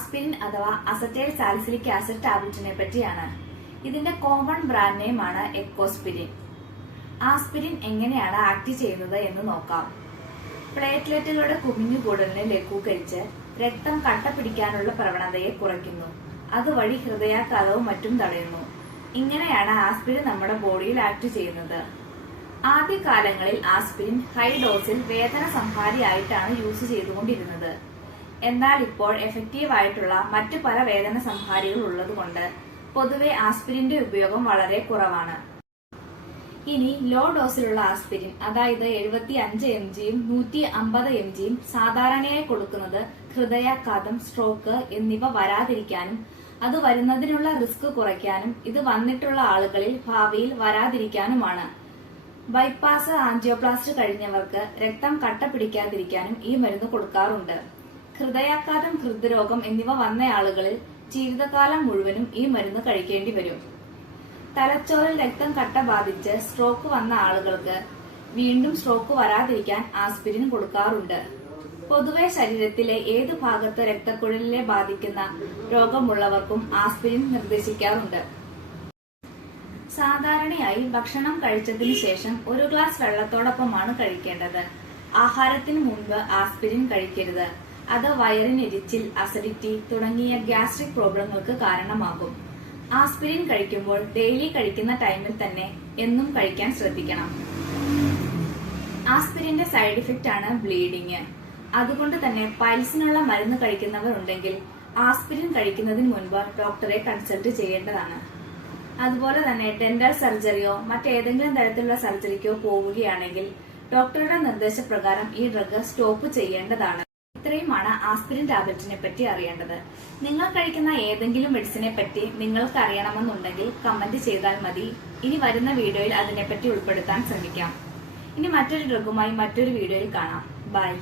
Aspirin അഥവാ acetyl salicylic acid ടാബ്ലറ്റിനെ പറ്റിയാണ്. ഇതിന്റെ കോമൺ ബ്രാൻഡ് നെയിം ആണ് എക്കോസ്പിരിൻ. ആസ്പിരിൻ എങ്ങനെയാണ് ആക്ട് ചെയ്യുന്നത് എന്ന് നോക്കാം. പ്ലേറ്റ്ലെറ്റുകളുടെ കുമിഞ്ഞുകൂടലിനെ ലഘൂകരിച്ച് രക്തം കട്ട പിടിക്കാനുള്ള പ്രവണതയെ കുറയ്ക്കുന്നു. അതുവഴി ഹൃദയാഘാതവും മറ്റും തടയുന്നു. ഇങ്ങനെയാണ് ആസ്പിരിൻ നമ്മുടെ ബോഡിയിൽ ആക്ട് ചെയ്യുന്നത്. ആദ്യകാലങ്ങളിൽ ആസ്പിരിൻ ഹൈ ഡോസിൽ വേദന സംഹാരിയായിട്ടാണ് യൂസ് ചെയ്തുകൊണ്ടിരുന്നത്. എന്നാൽ ഇപ്പോൾ എഫക്റ്റീവ് ആയിട്ടുള്ള മറ്റു പല വേദന സംഹാരികൾ ഉള്ളതുകൊണ്ട് പൊതുവെ ആസ്പിരിന്റെ ഉപയോഗം വളരെ കുറവാണ്. ഇനി ലോ ഡോസിലുള്ള ആസ്പിരിൻ, അതായത് 75 mg യും 150 mg യും സാധാരണയായി കൊടുക്കുന്നത് ഹൃദയാഘാതം, സ്ട്രോക്ക് എന്നിവ വരാതിരിക്കാനും അത് വരുന്നതിനുള്ള റിസ്ക് കുറയ്ക്കാനും ഇത് വന്നിട്ടുള്ള ആളുകളിൽ ഭാവിയിൽ വരാതിരിക്കാനുമാണ്. ബൈപ്പാസ്, ആൻജിയോപ്ലാസ്റ്റ് കഴിഞ്ഞവർക്ക് രക്തം കട്ട പിടിക്കാതിരിക്കാനും ഈ മരുന്ന് കൊടുക്കാറുണ്ട്. ഹൃദയാഘാതം, ഹൃദ്രോഗം എന്നിവ വന്ന ആളുകളിൽ ജീവിതകാലം മുഴുവനും ഈ മരുന്ന് കഴിക്കേണ്ടി വരും. തലച്ചോറിൽ രക്തം കട്ട ബാധിച്ച് സ്ട്രോക്ക് വന്ന ആളുകൾക്ക് വീണ്ടും സ്ട്രോക്ക് വരാതിരിക്കാൻ ആസ്പിരിൻ കൊടുക്കാറുണ്ട്. പൊതുവെ ശരീരത്തിലെ ഏതു ഭാഗത്ത് രക്തക്കുഴലിനെ ബാധിക്കുന്ന രോഗമുള്ളവർക്കും ആസ്പിരിൻ നിർദ്ദേശിക്കാറുണ്ട്. സാധാരണയായി ഭക്ഷണം കഴിച്ചതിനു ശേഷം 1 ഗ്ലാസ് വെള്ളത്തോടൊപ്പമാണ് കഴിക്കേണ്ടത്. ആഹാരത്തിന് മുൻപ് ആസ്പിരിൻ കഴിക്കരുത്. അത് വയറിനെരിച്ചിൽ, അസിഡിറ്റി തുടങ്ങിയ ഗ്യാസ്ട്രിക് പ്രോബ്ലങ്ങൾക്ക് കാരണമാകും. ആസ്പിരിൻ കഴിക്കുമ്പോൾ ഡെയിലി കഴിക്കുന്ന ടൈമിൽ തന്നെ എന്നും കഴിക്കാൻ ശ്രദ്ധിക്കണം. ആസ്പിരിന്റെ സൈഡ് ഇഫക്റ്റ് ആണ് ബ്ലീഡിങ്. അതുകൊണ്ട് തന്നെ പൈൽസിനുള്ള മരുന്ന് കഴിക്കുന്നവർ ഉണ്ടെങ്കിൽ ആസ്പിരിൻ കഴിക്കുന്നതിന് മുൻപ് ഡോക്ടറെ കൺസൾട്ട് ചെയ്യേണ്ടതാണ്. അതുപോലെ തന്നെ ഡെന്റൽ സർജറിയോ മറ്റേതെങ്കിലും തരത്തിലുള്ള സർജറിക്കോ പോവുകയാണെങ്കിൽ ഡോക്ടറുടെ നിർദ്ദേശപ്രകാരം ഈ ഡ്രഗ് സ്റ്റോപ്പ് ചെയ്യേണ്ടതാണ്. ഇത്രയുമാണ് ആസ്പിരിൻ ടാബ്ലറ്റിനെ പറ്റി അറിയേണ്ടത്. നിങ്ങൾ കഴിക്കുന്ന ഏതെങ്കിലും മെഡിസിനെ പറ്റി നിങ്ങൾക്ക് അറിയണമെന്നുണ്ടെങ്കിൽ കമന്റ് ചെയ്താൽ മതി. ഇനി വരുന്ന വീഡിയോയിൽ അതിനെപ്പറ്റി ഉൾപ്പെടുത്താൻ ശ്രമിക്കാം. ഇനി മറ്റൊരു ഡ്രഗുമായി മറ്റൊരു വീഡിയോയിൽ കാണാം. ബൈ.